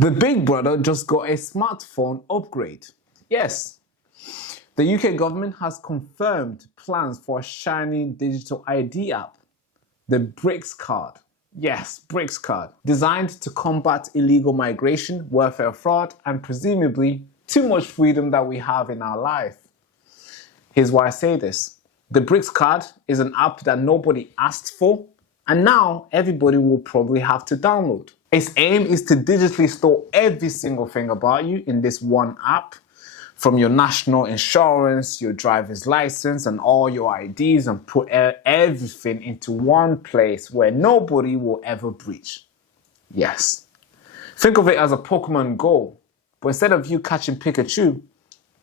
The big brother just got a smartphone upgrade. Yes, the UK government has confirmed plans for a shiny digital ID app, the BRICS card. Yes, BRICS card, designed to combat illegal migration, welfare fraud, and presumably too much freedom that we have in our life. Here's why I say this. The BRICS card is an app that nobody asked for, and now everybody will probably have to download. Its aim is to digitally store every single thing about you in this one app, from your national insurance, your driver's license, and all your IDs, and put everything into one place where nobody will ever breach. Yes. Think of it as a Pokemon Go, but instead of you catching Pikachu,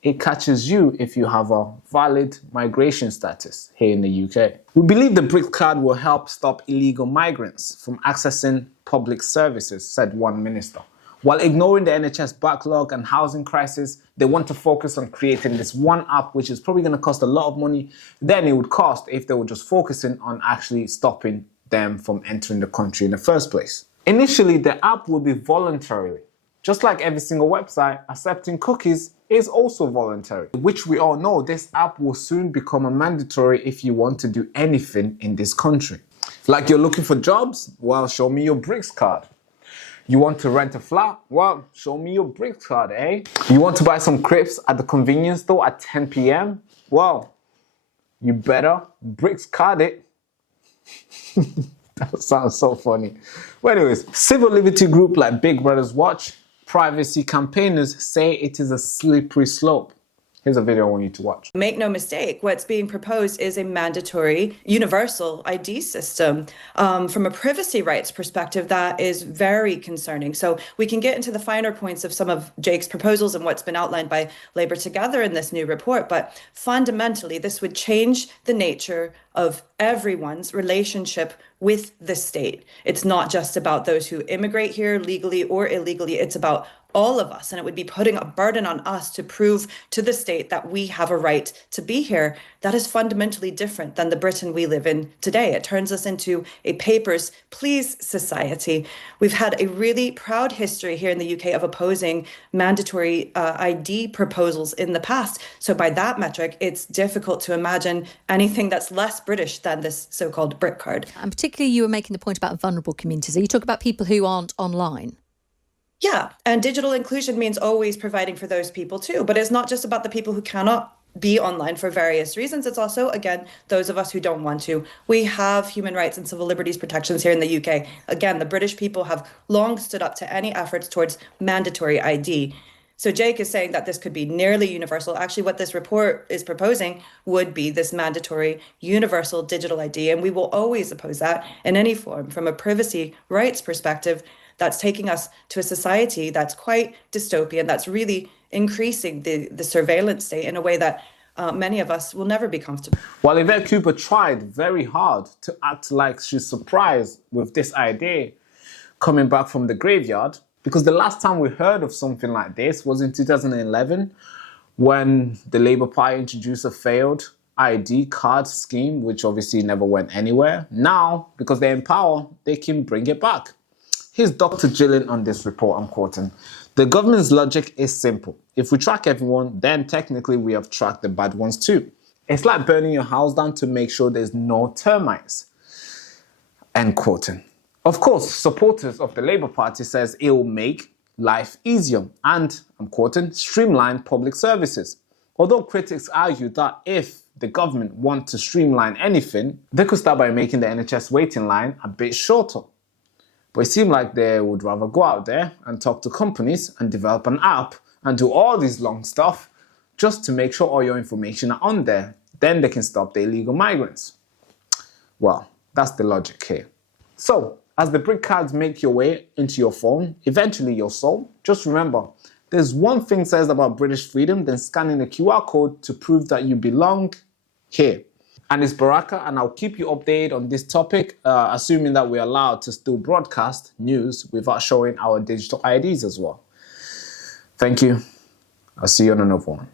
it catches you if you have a valid migration status here in the UK. We believe the BRICS card will help stop illegal migrants from accessing public services, said one minister. While ignoring the NHS backlog and housing crisis, they want to focus on creating this one app, which is probably going to cost a lot of money than it would cost if they were just focusing on actually stopping them from entering the country in the first place. Initially, the app will be voluntary. Just like every single website, accepting cookies is also voluntary, which we all know this app will soon become a mandatory if you want to do anything in this country. Like you're looking for jobs? Well, show me your BRICS card. You want to rent a flat? Well, show me your BRICS card, eh? You want to buy some crisps at the convenience store at 10 p.m? Well, you better BRICS card it. That sounds so funny. Well, anyways, civil liberty group like Big Brother's Watch, privacy campaigners say it is a slippery slope. Here's a video I want you to watch. Make no mistake, what's being proposed is a mandatory universal ID system. From a privacy rights perspective, that is very concerning. So we can get into the finer points of some of Jake's proposals and what's been outlined by Labour Together in this new report. But fundamentally, this would change the nature of everyone's relationship with the state. It's not just about those who immigrate here legally or illegally. It's about all of us, and it would be putting a burden on us to prove to the state that we have a right to be here. That is fundamentally different than the Britain we live in today. It turns us into a papers, please society. We've had a really proud history here in the UK of opposing mandatory ID proposals in the past. So by that metric, it's difficult to imagine anything that's less British than this so-called BRIC card. And particularly you were making the point about vulnerable communities. Are you talking about people who aren't online? Yeah, and digital inclusion means always providing for those people too. But it's not just about the people who cannot be online for various reasons. It's also, again, those of us who don't want to. We have human rights and civil liberties protections here in the UK. Again, the British people have long stood up to any efforts towards mandatory ID. So Jake is saying that this could be nearly universal. Actually, what this report is proposing would be this mandatory universal digital ID. And we will always oppose that in any form. From a privacy rights perspective, that's taking us to a society that's quite dystopian, that's really increasing the surveillance state in a way that many of us will never be comfortable. While Yvette Cooper tried very hard to act like she's surprised with this idea coming back from the graveyard, because the last time we heard of something like this was in 2011 when the Labour Party introduced a failed ID card scheme, which obviously never went anywhere. Now, because they're in power, they can bring it back. Here's Dr. Gillen on this report, I'm quoting. The government's logic is simple. If we track everyone, then technically we have tracked the bad ones too. It's like burning your house down to make sure there's no termites. End quoting. Of course, supporters of the Labour Party says it will make life easier and, I'm quoting, streamline public services. Although critics argue that if the government want to streamline anything, they could start by making the NHS waiting line a bit shorter. But it seemed like they would rather go out there and talk to companies and develop an app and do all this long stuff just to make sure all your information are on there. Then they can stop the illegal migrants. Well, that's the logic here. So, as the BRIC cards make your way into your phone, eventually your soul, just remember, there's one thing says about British freedom than scanning a QR code to prove that you belong here. And it's Baraka, and I'll keep you updated on this topic, assuming that we're allowed to still broadcast news without showing our digital IDs as well. Thank you. I'll see you on another one.